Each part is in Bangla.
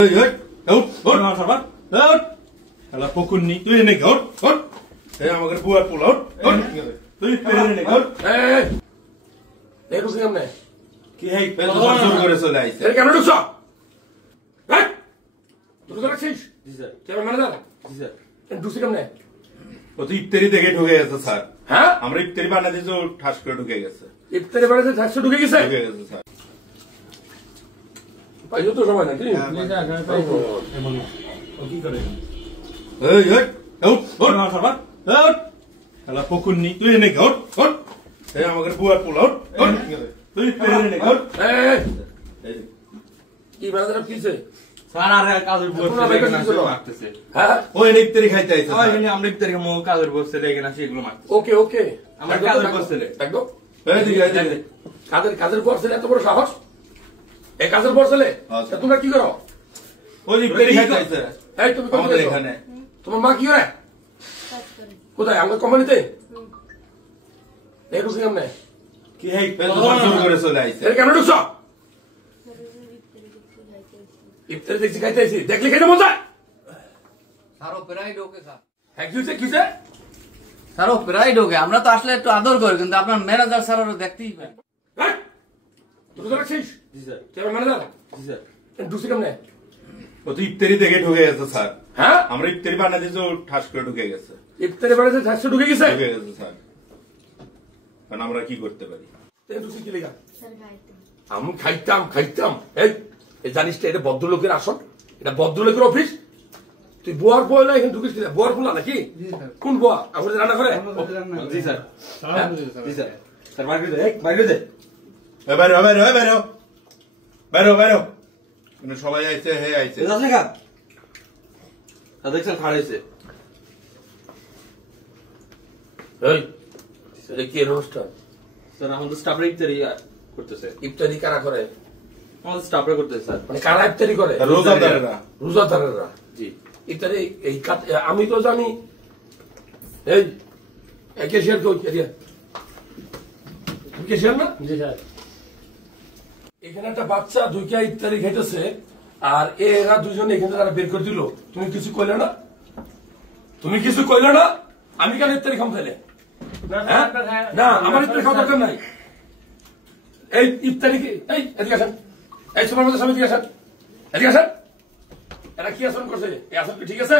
তুই নাকি আমাকে বুয়ার পোল তুই কি করে চলে আইছে কেন ঢুকছ ঢুকছি কেমনে ও তো ইফতারি থেকে ঢুকে গেছে স্যার। হ্যাঁ আমরা ইফতারি বানাতে যে ঠাস করে ঢুকে গেছে। ইফতারি বানাতে ঠাস ঢুকে গেছে স্যার। পাইছো তো সময় নাকি কি করে পকুন্নি তুই নাকি আমাকে বুয়ার পোল তুই কি বানাতে কিছে ওকে ওকে আমার কাজের পর ছেলে এত বড় সাহস এই কাজের পর ছেলে তোমরা কি করো এখানে তোমার মা কি করে কোথায় আমাদের কোম্পানিতে ঢুকছি কেমনে কি করে চলে আইছে কেন ঢুকছ ইফতারি দেখছি খাইতে আইছি দেখলি খাইতে মজা আমরা তো আসলে একটু আদর করি কিন্তু আপনার ম্যানেজার স্যার দেখতেই পাই ঢুকছি কেমনে ও তো ইফতারি থেকে ঢুকে গেছে স্যার। হ্যাঁ আমরা ইফতারি বানাতে যে ঠাস করে ঢুকে গেছে ইফতারি বানাতে ঠাস ঢুকে গেছে স্যার। কারণ আমরা কি করতে পারি কি লেখা আমি খাইতাম এই জানিস এটা ভদ্রলোকের আসন, এটা ভদ্রলোকের অফিস। তুই বোয়ার বয়লা এখানে ঢুকিস কিনা? বোয়ার ফুলা নাকি? কোন বোয়া? আমাদের রান্না করে? জি স্যার। জি স্যার। স্যার বাইরে দে বাইরে সবাই আইছে হে আইছে দেখছেন খাড়াইছে কি অনুষ্ঠান? স্যার আমাদের স্টাফরা ইফতারি করতেছে। ইফতারি কারা করে? আমাদের স্টাফরা করতেছে স্যার। মানে কারা ইফতারি করে? রোজাদারেরা। জি ইফতারি এই আমি তো জানি এই কেশিয়ার কই এরিয়া কেশিয়ার না? জি স্যার। এখানে একটা বাচ্চা দুইটা ইফতারি খেতেছে আর এরা দুজন এখানে তারা বের করে দিল। তুমি কিছু কইলে না? আমি কেন ইফতারি খাম তাইলে? না আমার ইফতারি খাওয়া দরকার নাই। এই ইফতারি কি এই এদিকে আসেন, এই সুপার মার্কেটের সামনে এদিকে আসেন। এরা কি আচরণ করছে? এই আচরণ কি ঠিক আছে?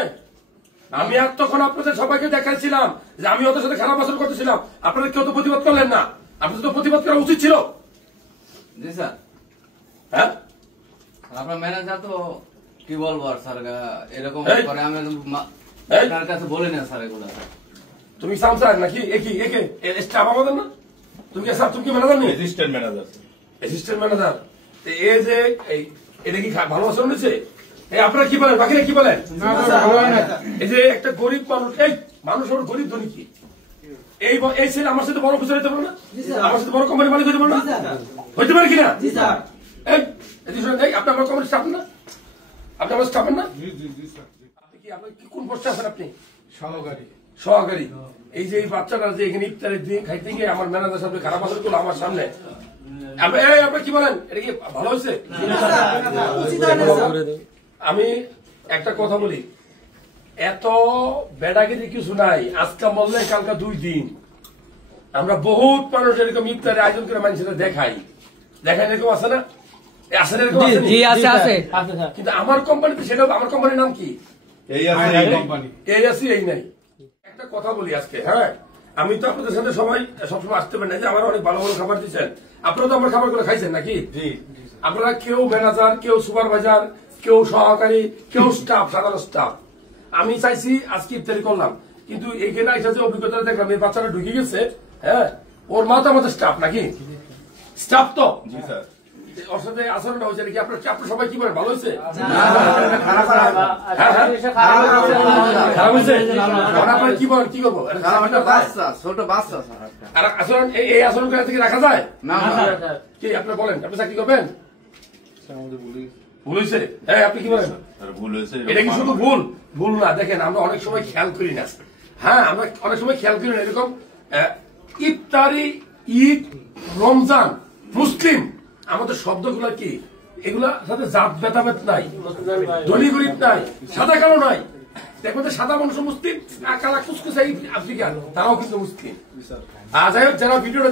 আমি আর তখন আপনাদের সবাইকে দেখাইছিলাম যে আমি ওদের সাথে খারাপ আচরণ করতেছিলাম, আপনারা কেউ তো প্রতিবাদ করলেন না। আপনাদের তো প্রতিবাদ করা উচিত ছিল। জি স্যার। হ্যাঁ আপনার ম্যানেজার তো কি বলবো আর স্যার, এরকম করে আমি আপনার কাছে বলি না স্যার এগুলো। তুমি সামসার নাকি? একে স্টাফ আমাদের না? তুমি কি ম্যানেজার নেই? Assistant manager. এ যে এটা কি ভালো আচরণ হয়েছে? আপনারা কি বলেন? বাকিরা কি বলেন? এই যে একটা গরিব মানুষ, এই মানুষ ওর গরিব ধনী কি এই ছেলে আমার সাথে বড় অফিসার হতে পারে না? আমার সাথে বড় কোম্পানি মালিক হতে পারে না? হইতে পারে কিনা? আপনি আমার কোম্পানির স্টাফ না? আপনি আমার স্টাফের না? আপনি কি কোন পোস্টে আছেন? আপনি সহকারী। এই যে এই বাচ্চাটা যে এখানে ইফতারের দিন খাইতে গিয়ে আমার ম্যানেজার সামনে খারাপ আচরণ করলো আমার সামনে, আপনি কি বলেন? এটা কি ভালো হয়েছে? আমি একটা কথা বলি, এত বেড়াগিরি কিছু নাই। আজকে বললে কালকা 2 দিন আমরা বহুত মানুষ এরকম ইফতারের আয়োজন করে মানুষের দেখাই এরকম আছে না? কিন্তু আমার কোম্পানিতে সেটা, আমার কোম্পানির নাম কি? এই নাই। একটা কথা বলি আজকে, হ্যাঁ আমি তো আপনাদের সাথে সবসময় আসতে পারি না যে আমার অনেক ভালো ভালো খাবার দিচ্ছেন। আপনারা তো আমার খাবার গুলো খাইছেন নাকি? আপনারা কেউ ম্যানেজার, কেউ সুপারভাইজার, কেউ সহকারী, কেউ স্টাফ, সাধারণ স্টাফ। আমি চাইছি আজকে ইফতারি করলাম, কিন্তু এখানে এসে যে অভিজ্ঞতা দেখলাম এই বাচ্চাটা ঢুকে গেছে, হ্যাঁ ওর মা তো আমাদের স্টাফ নাকি? স্টাফ তো ওর সাথে আচরণটা হয়েছে নাকি? আপনার সবাই কি বলেন? ভালো হয়েছে? কি বলেন? কি করবো? আচরণ এই আচরণ করে থেকে রাখা যায় না? কি আপনার বলেন? আপনি চাকরি করবেন? ভুল হয়েছে? হ্যাঁ আপনি কি বলেন? এটা কি শুধু ভুল না? দেখেন আমরা অনেক সময় খেয়াল করি না। হ্যাঁ আমরা অনেক সময় খেয়াল করি না। এরকম ইফতারি, ঈদ, রমজান, মুসলিম, আমাদের শব্দগুলো কি এগুলা সাথে জাত ভেদাভেদ নাই, ধনী গরিব নাই, সাদা কালো নাই। দেখো যে সাদা মানুষ মুসলিম, কালা কুচকুচে আফ্রিকান, তারাও কিন্তু মুসলিম। আর যাই হোক, যারা ভিডিওটা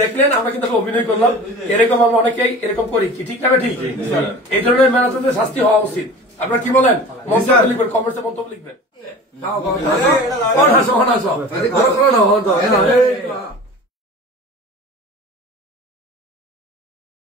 দেখলেন, আমরা কিন্তু অভিনয় করলাম। এরকম আমরা অনেকেই এরকম করি, কি ঠিক না ঠিক? এই ধরনের ম্যানেজারদের শাস্তি হওয়া উচিত। আপনারা কি বলেন? মন্তব্য লিখবেন, কমেন্টসে মন্তব্য লিখবেন।